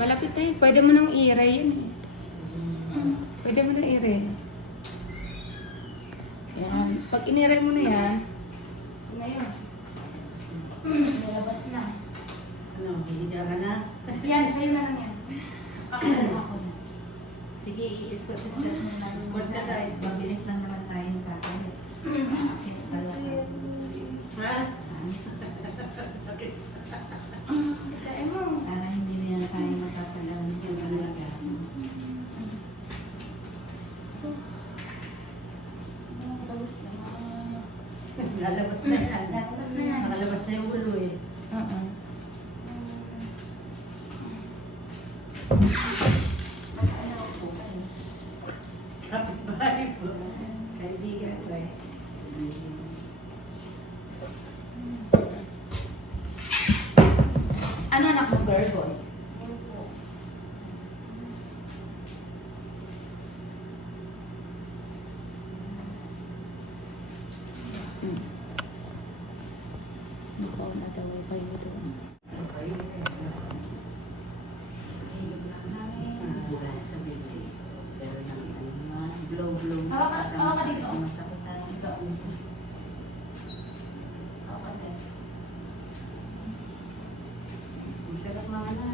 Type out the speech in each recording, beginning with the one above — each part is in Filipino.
Malapit eh. Pwede mo nang i-ray yun eh. Pwede mo nang i-ray. Yan. Pag in-ray mo na yan, ngayon, nalabas na. Ano, hihiga ka na? Yan, sa'yo na lang yan. Ako na. Sige, i-escort mo na. Escort ka guys. Mabilis lang naman tayong kakalit. Ha? Sakit. Kaya mo. Para hindi na yan tayo matatalaw. Yung alaga. Lalabas na yan. Lalabas na yan. Nakalabas na yung ulo eh. Kapit-bahay po. Kaibigan ko eh. Ano anak mo, girl boy? Nakaw na daw ay payo doon. So kayo eh. Hilog lang namin. Wala sa bili. Pero lang ano, blow-blow. Hawa ka dito. Masakitan. Ito. Ako din. Masarap mga na.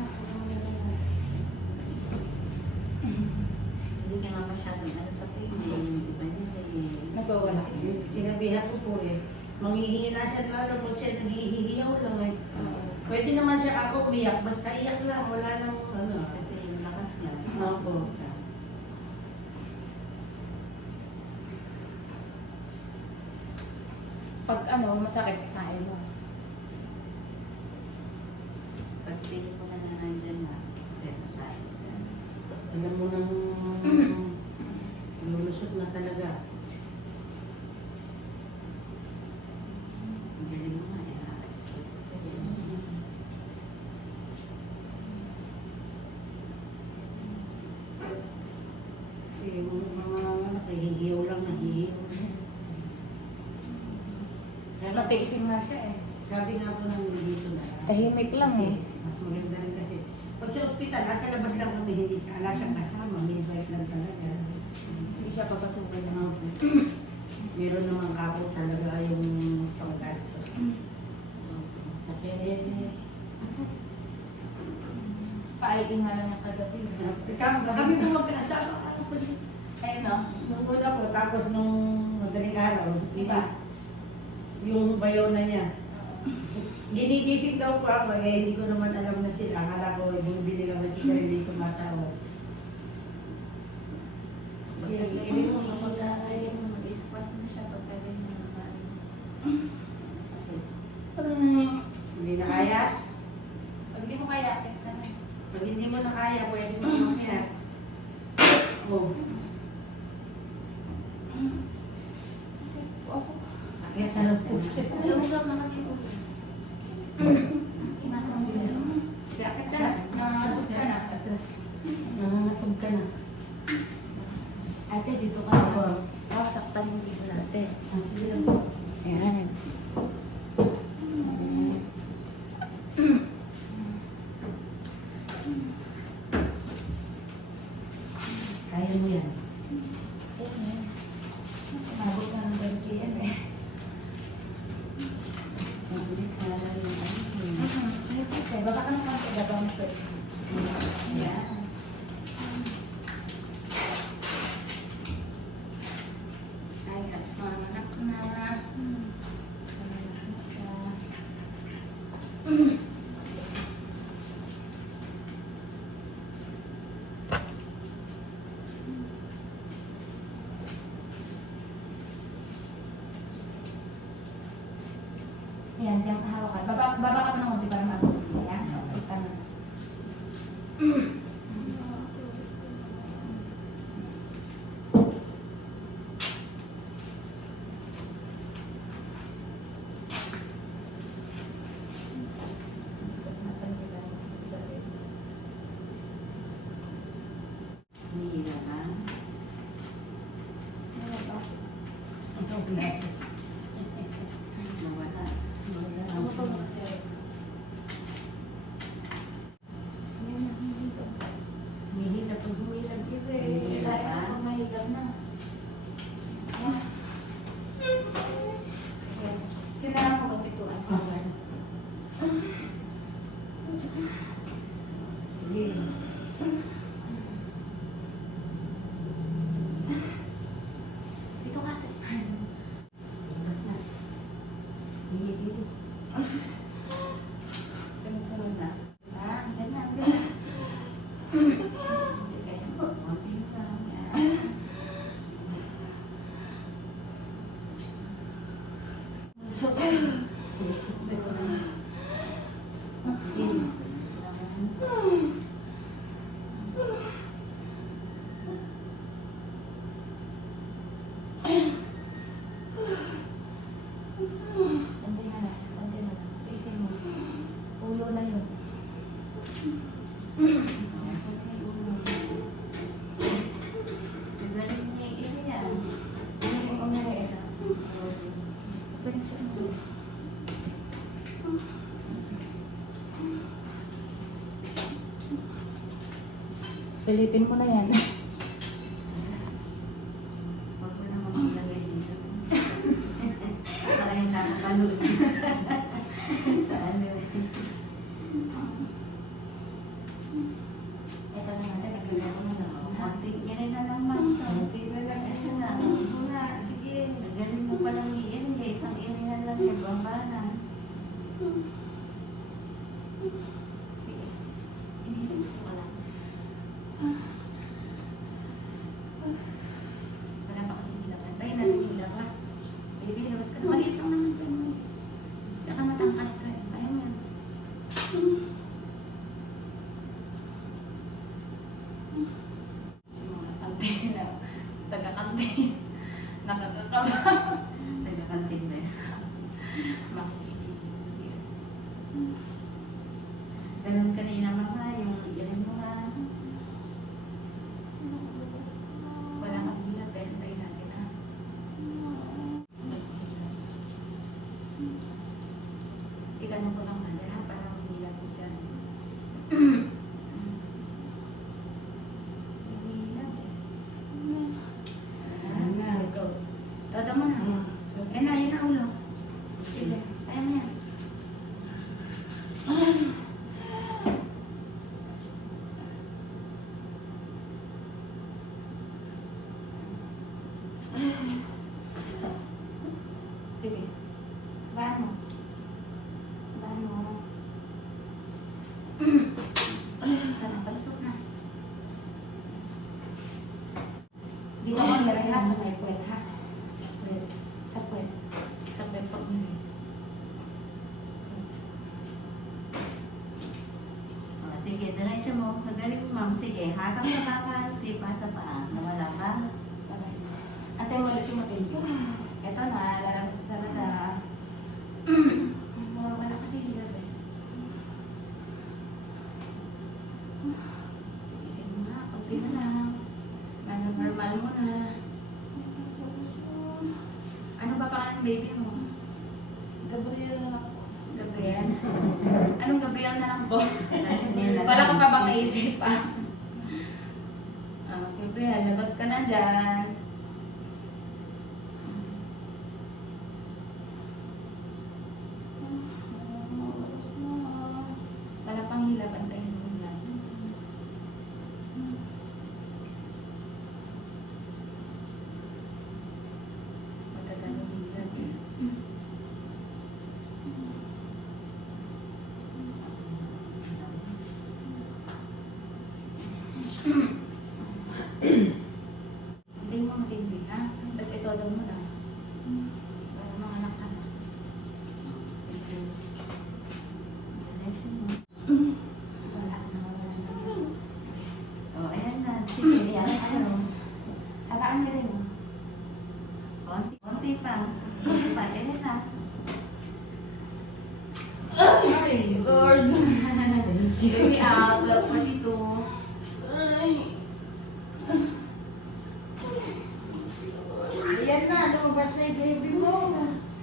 Hindi ka nga masyadong ano sa tingin. Iba niya eh. Nagwawala. Sinabihan ko po eh. Manghihina siya lalo kung siya naghihihiyaw lang eh. Pwede naman siya ako umiyak. Basta iyak lang. Wala nang ano. Kasi yung lakas niya. Opo. Pag ano, masakit, kain mo. Pag pili ko na nandyan na. Pwede tayo. Alam mo nang lulusot na talaga. Ang galing mo nga. Kasi yung mga nakihihiyaw lang nahihiyaw. Matiising nga siya eh. Sabi nga po ng dito na. Tahimik lang Kasi eh. mas maganda rin kasi. Pag sa ospital, nasa labas lang kami, hindi ala siyang kasama, midwife lang talaga. Hindi siya papasukin na. Meron namang ako talaga yung panggastos. Sa pere. Paaiting nga lang ang kagabi. Kasama, kami po magkasama. Ayun no? Nung una po, tapos nung madaling araw, di ba? Yung bayaw na niya. Ginigising daw po ako, eh hindi ko naman alam na sila. Akala ko, bumibili naman sila, hindi tumatawag. Hindi mo kapag kaya mo mag-spot na siya pag kaya mo nakain. Hindi na kaya? Pag hindi mo kaya, sana. Pag hindi mo na kaya, pwede mo mamaya. Oh. Kaya ka ng puso. Lumugap na kasi po. Inatang sila. Sige, akit ka na. Nangangatog ka na. Nangangatog ka na. Ate, dito ka na. Takpan yung dito natin. Sige lang. Ayan. Kaya mo yan. Ayan. Mabot ka ng gansiyan eh. Mabilis na lang yung ano. Okay, baba ka ng konti. Baba mo pwede. Ayan. Ay, at mga anak na. Ayan siya. Ayan, diyan ka hawak ka. Baba ka pa ng konti para mabot. Ayan, okay ka na. Hihila ka. Ito, bigat. Nawala. Ano pa mo kasi? Ayan, Galing niya yan. Ano yung umarela? Pwede siya ano? Pilitin mo na yan. Huwag mo naman maglagay dito. Para yung nakapanood sa ano. Ito na natin, naglagay ko na lang. Konti niya rin na naman. Konti na lang. Ito na. Ito na. Sige. Galing mo palang iin. Isang inihan lang yung bambanan. Sige. Inhilis mo lang. Wala pa kasi hilap. Antayin natin yung hilap ha. Baby, labas ka na. Maliit lang naman dyan. Saka matangkat ka. Kaya mo yan. Yung mga kante na taga-kante. Nakakakaba. Nagkakanting na yan. Makikita. Ganun kanina mga yung ilan mo nga. Wala kang hilap eh. Antayin natin ha. Iganong ko lang natin ha. Para humilap ko dyan. Humilap eh. Ayan na. Sige, go. Todo mo na. Eh na, yun na ulo. Sige, kaya mo yan. Sige. Baan mo. Baan mo. Tara, palusok na. Di ka mag-reha sa may puwet, ha? Sa puwet. Sa puwet. Sa puwet pag hindi. O, sige, diretso mo. Magaling mo, ma'am. Sige, hatang sa baka. Sipa sa paa. Nawala ka. Antay mo ulit yung matindi. Ito na, lalabas talaga. Wala kasi hirap eh. Isin mo na, kunti na lang. Normal mo na. Ano ba pa ng baby mo? Gabriel na lang po. Gabriel? Anong Gabriel na lang po? Wala ka pa bang naisip pa? Gabriel, labas ka na dyan. Wala pang hilap, antayin mo lang. Matagal yung hilap eh. Hindi mo matindi, ha? Tapos ito daw mo lang. Para mga anak ka na. Sige. Diretso mo. Wala na, wala na. O, ayan na. Sige, Sige, yan. Ano? Tagaan niya rin. Konti pa. Konti pa. Ayan na. Ay, Lord. Baby out, 12:42. Ay. Ayan na, lumabas na yung baby mo.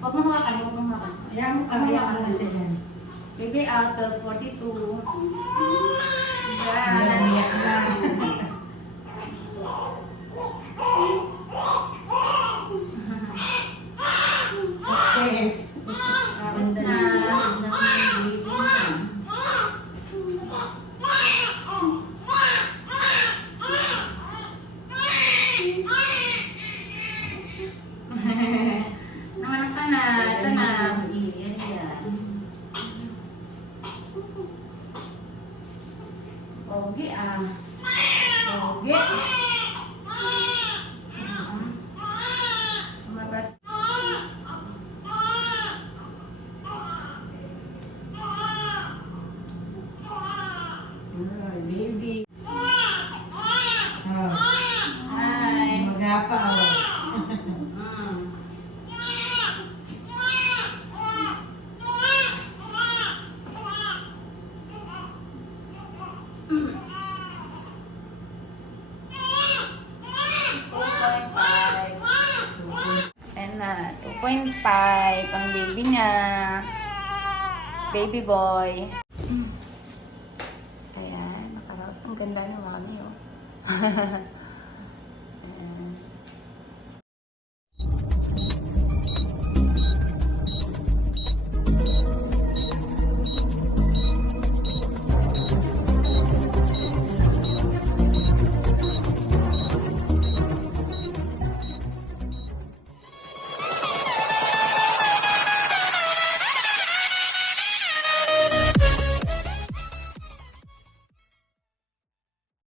Huwag mo hawakan, huwag mo hawakan. Ayan mo, kaya mo na siya yan. Baby out, 12:42. Ayan, Yan. ayan na. Success. Tapos na. Nanganak ka na, ito na. Pogi ah. Pogi. Lumabas. Ay, baby. Ah, Hi. magapa. Mm. And na, 2.5 ang baby niya. Baby boy. Ayan, nakaraos. Ang ganda ng mami, oh.